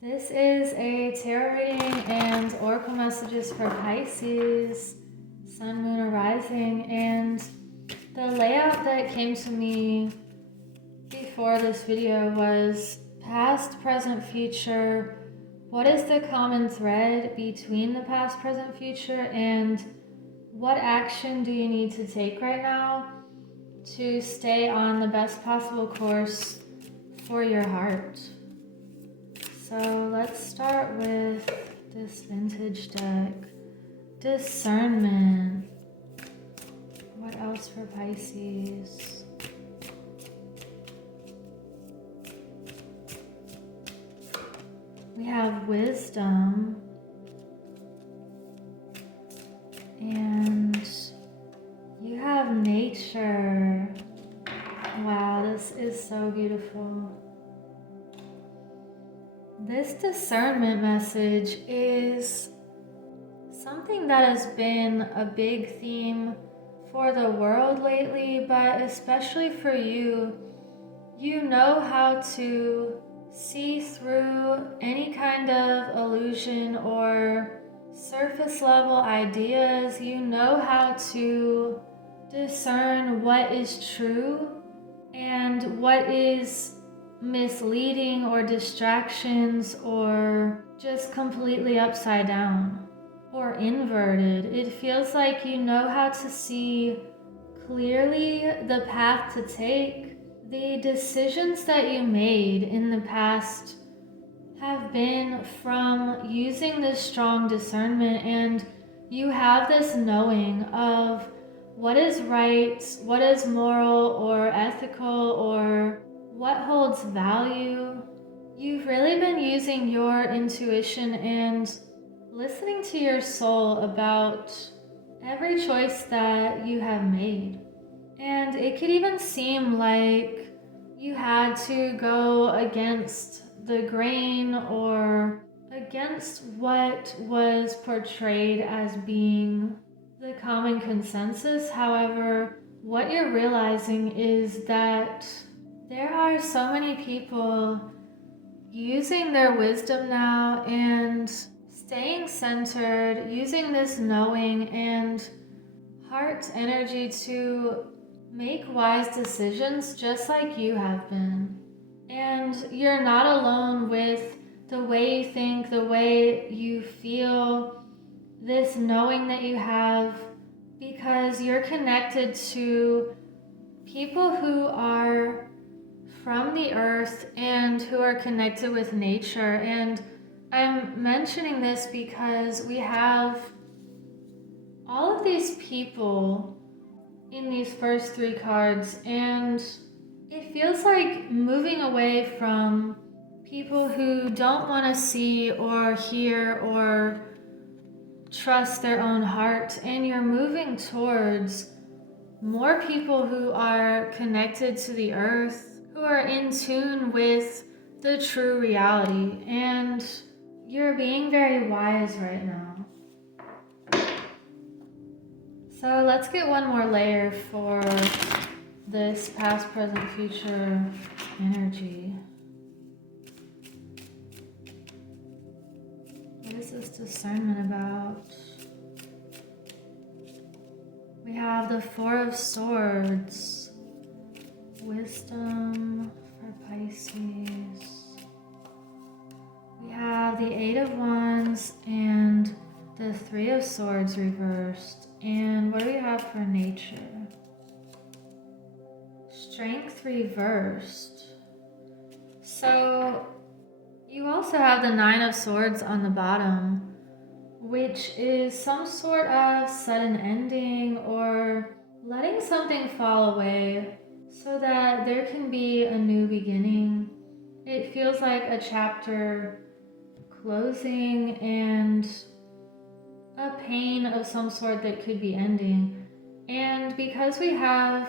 This is a tarot reading and oracle messages for Pisces, Sun, Moon, or Rising, and the layout that came to me before this video was past, present, future. What is the common thread between the past, present, future, and what action do you need to take right now to stay on the best possible course for your heart? So let's start with this vintage deck. Discernment. What else for Pisces? We have wisdom. And you have nature. Wow, this is so beautiful. This discernment message is something that has been a big theme for the world lately, but especially for you. You know how to see through any kind of illusion or surface level ideas. You know how to discern what is true and what is misleading or distractions or just completely upside down or inverted. It feels like you know how to see clearly the path to take. The decisions that you made in the past have been from using this strong discernment, and you have this knowing of what is right, what is moral or ethical, or what holds value. You've really been using your intuition and listening to your soul about every choice that you have made. And it could even seem like you had to go against the grain or against what was portrayed as being the common consensus. However, what you're realizing is that there are so many people using their wisdom now and staying centered, using this knowing and heart energy to make wise decisions just like you have been. And you're not alone with the way you think, the way you feel, this knowing that you have, because you're connected to people who are from the earth and who are connected with nature. And I'm mentioning this because we have all of these people in these first three cards, and it feels like moving away from people who don't want to see or hear or trust their own heart, and you're moving towards more people who are connected to the earth, who are in tune with the true reality, and you're being very wise right now. So let's get one more layer for this past, present, future energy. What is this discernment about? We have the Four of Swords, wisdom for Pisces. We have the Eight of Wands and the Three of Swords reversed. And what do we have for nature? Strength reversed. So you also have the Nine of Swords on the bottom, which is some sort of sudden ending or letting something fall away so that there can be a new beginning. It feels like a chapter closing and a pain of some sort that could be ending. And because we have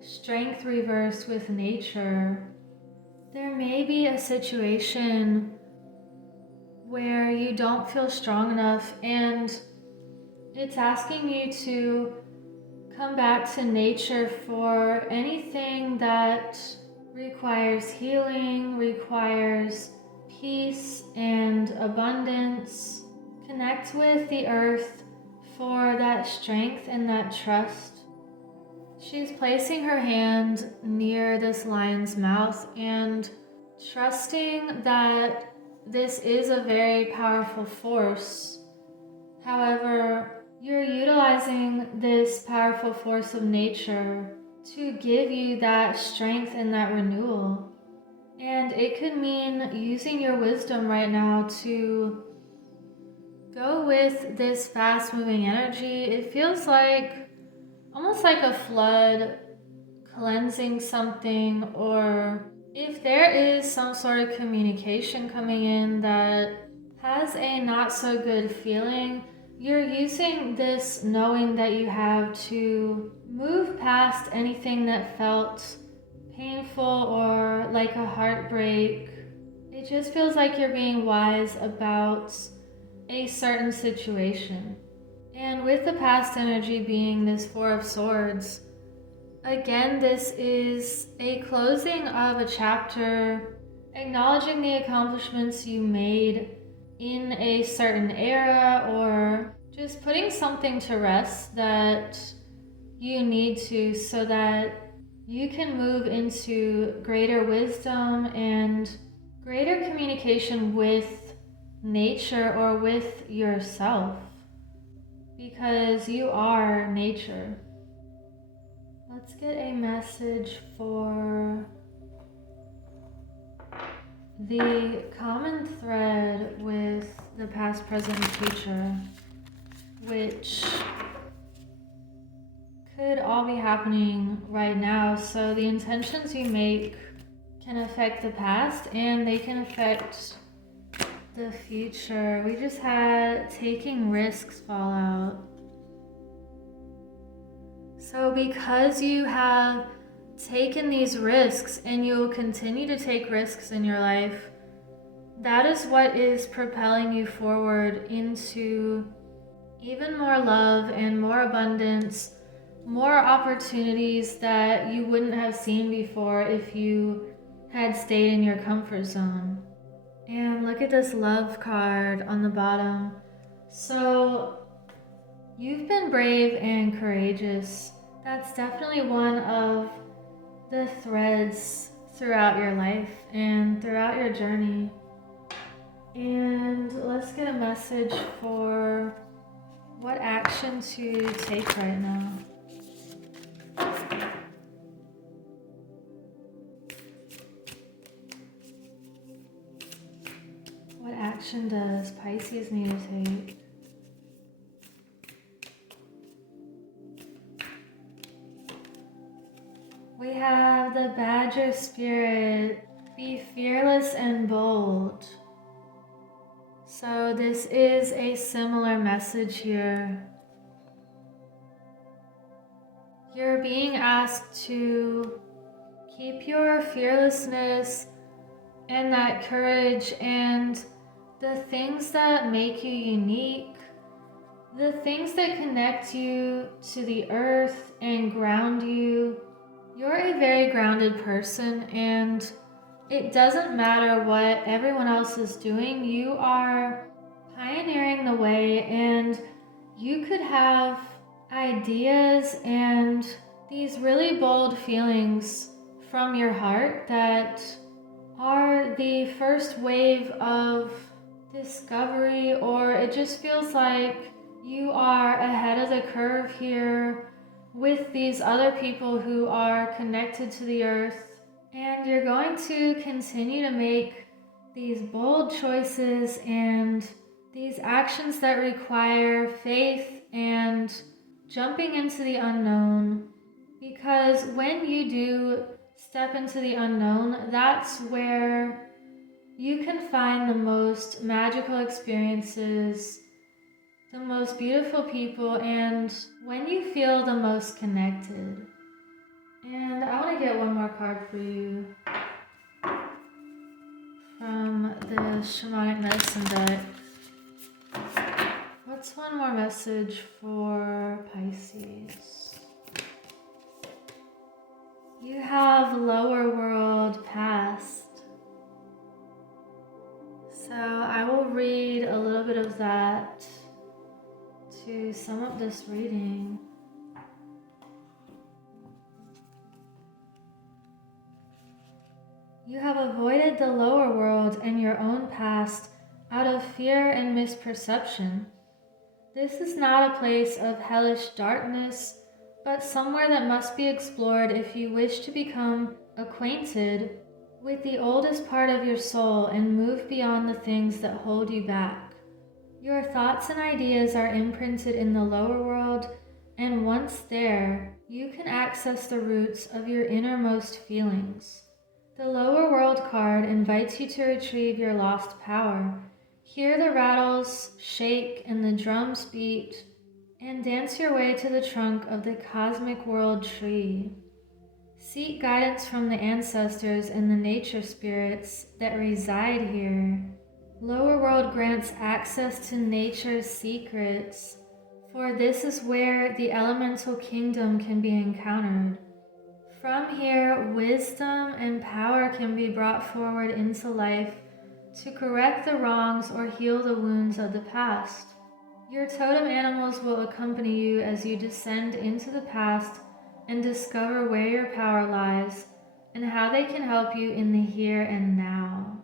strength reversed with nature, there may be a situation where you don't feel strong enough, and it's asking you to come back to nature for anything that requires healing, requires peace, abundance. Connect with the earth for that strength and that trust. She's placing her hand near this lion's mouth and trusting that this is a very powerful force. However, you're utilizing this powerful force of nature to give you that strength and that renewal. And it could mean using your wisdom right now to go with this fast-moving energy. It feels like almost like a flood cleansing something, or if there is some sort of communication coming in that has a not so good feeling, you're using this knowing that you have to move past anything that felt painful or like a heartbreak. It just feels like you're being wise about a certain situation. And with the past energy being this Four of Swords, again, this is a closing of a chapter, acknowledging the accomplishments you made in a certain era, or just putting something to rest that you need to, so that you can move into greater wisdom and greater communication with nature or with yourself, because you are nature. Let's get a message for the common thread with the past, present, and future, which could all be happening right now. So the intentions you make can affect the past and they can affect the future. We just had taking risks fall out. So because you have taken these risks and you will continue to take risks in your life, that is what is propelling you forward into even more love and more abundance, more opportunities that you wouldn't have seen before if you had stayed in your comfort zone. And look at this love card on the bottom. So you've been brave and courageous. That's definitely one of the threads throughout your life and throughout your journey. And let's get a message for what action to take right now. What action does Pisces need to take? We have the Badger Spirit, be fearless and bold. So this is a similar message here. You're being asked to keep your fearlessness and that courage and the things that make you unique, the things that connect you to the earth and ground you. You're a very grounded person, and it doesn't matter what everyone else is doing. You are pioneering the way, and you could have ideas and these really bold feelings from your heart that are the first wave of discovery, or it just feels like you are ahead of the curve here with these other people who are connected to the earth, and you're going to continue to make these bold choices and these actions that require faith and jumping into the unknown, because when you do step into the unknown, that's where you can find the most magical experiences, the most beautiful people, and when you feel the most connected. And I want to get one more card for you from the Shamanic Medicine deck. What's one more message for Pisces? You have lower world past. So I will read a little bit of that to sum up this reading. You have avoided the lower world and your own past out of fear and misperception. This is not a place of hellish darkness, but somewhere that must be explored if you wish to become acquainted with the oldest part of your soul and move beyond the things that hold you back. Your thoughts and ideas are imprinted in the lower world, and once there, you can access the roots of your innermost feelings. The lower world card invites you to retrieve your lost power. Hear the rattles shake and the drums beat, and dance your way to the trunk of the cosmic world tree. Seek guidance from the ancestors and the nature spirits that reside here. Lower world grants access to nature's secrets, for this is where the elemental kingdom can be encountered. From here, wisdom and power can be brought forward into life to correct the wrongs or heal the wounds of the past. Your totem animals will accompany you as you descend into the past and discover where your power lies and how they can help you in the here and now.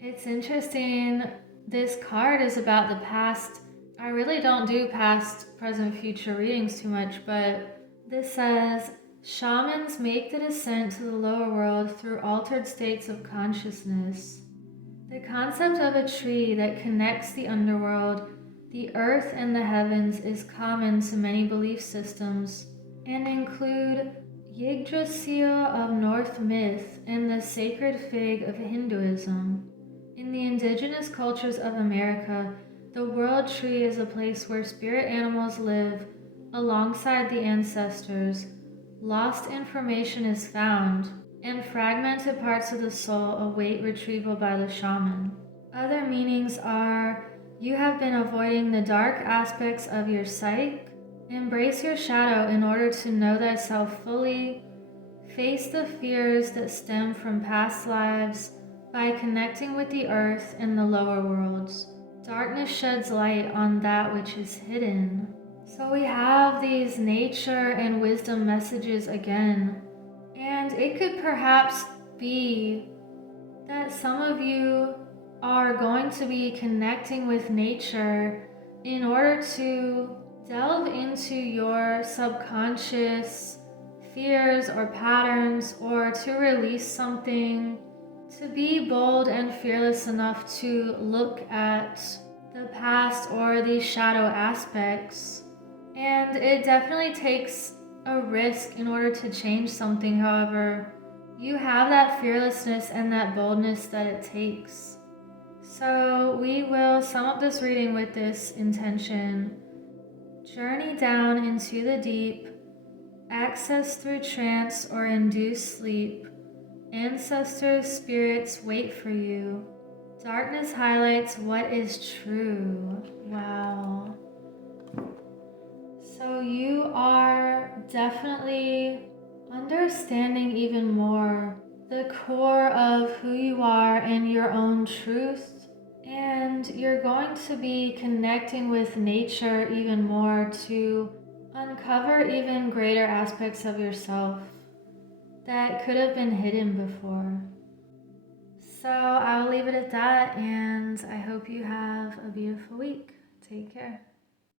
It's interesting, this card is about the past. I really don't do past, present, future readings too much, but this says, shamans make the descent to the lower world through altered states of consciousness. The concept of a tree that connects the underworld, the earth, and the heavens is common to many belief systems and include Yggdrasil of Norse myth and the sacred fig of Hinduism. In the indigenous cultures of America, the world tree is a place where spirit animals live alongside the ancestors. Lost information is found, and fragmented parts of the soul await retrieval by the shaman. Other meanings are, you have been avoiding the dark aspects of your psyche. Embrace your shadow in order to know thyself fully. Face the fears that stem from past lives by connecting with the earth and the lower worlds. Darkness sheds light on that which is hidden. So we have these nature and wisdom messages again. And it could perhaps be that some of you are going to be connecting with nature in order to delve into your subconscious fears or patterns, or to release something, to be bold and fearless enough to look at the past or these shadow aspects. And it definitely takes a risk in order to change something. However, you have that fearlessness and that boldness that it takes. So we will sum up this reading with this intention. Journey down into the deep, access through trance or induced sleep. Ancestors' spirits wait for you. Darkness highlights what is true. Wow. So you are definitely understanding even more the core of who you are and your own truth. And you're going to be connecting with nature even more to uncover even greater aspects of yourself that could have been hidden before. So I'll leave it at that, and I hope you have a beautiful week. Take care.